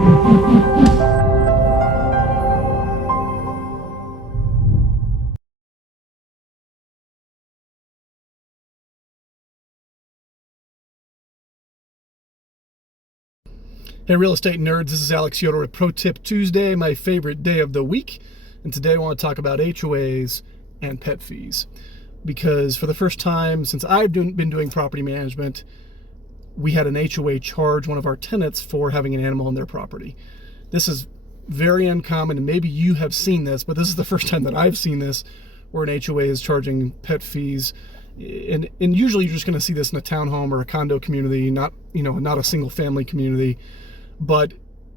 Hey real estate nerds, this is Alex Yoder with Pro Tip Tuesday, my favorite day of the week. And today I want to talk about HOAs and pet fees. Because for the first time since I've been doing property management, we had an HOA charge one of our tenants for having an animal on their property. This is very uncommon, and maybe you have seen this, but this is the first time that I've seen this, where an HOA is charging pet fees. And usually you're just going to see this in a townhome or a condo community, not a single family community. But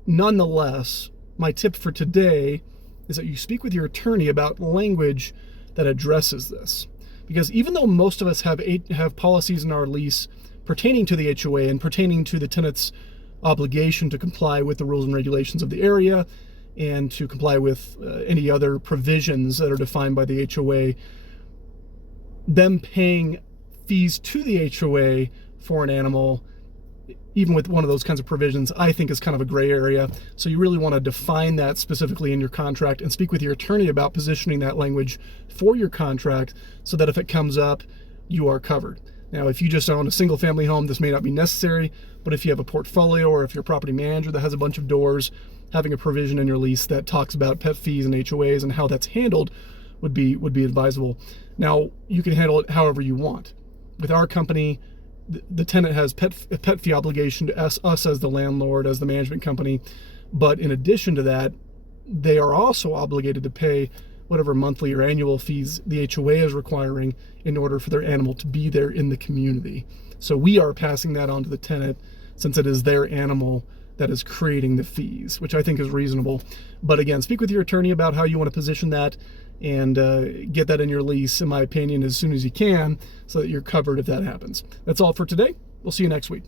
nonetheless, my tip for today is that you speak with your attorney about language that addresses this. Because even though most of us have policies in our lease pertaining to the HOA and pertaining to the tenant's obligation to comply with the rules and regulations of the area and to comply with any other provisions that are defined by the HOA, them paying fees to the HOA for an animal, even with one of those kinds of provisions, I think is kind of a gray area. So you really want to define that specifically in your contract and speak with your attorney about positioning that language for your contract so that if it comes up, you are covered. Now, if you just own a single family home, this may not be necessary, but if you have a portfolio or if you're a property manager that has a bunch of doors, having a provision in your lease that talks about pet fees and HOAs and how that's handled would be advisable. Now, you can handle it however you want. With our company, the tenant has a pet fee obligation to us as the landlord, as the management company. But in addition to that, they are also obligated to pay whatever monthly or annual fees the HOA is requiring in order for their animal to be there in the community. So we are passing that on to the tenant since it is their animal that is creating the fees, which I think is reasonable. But again, speak with your attorney about how you want to position that and get that in your lease, in my opinion, as soon as you can so that you're covered if that happens. That's all for today. We'll see you next week.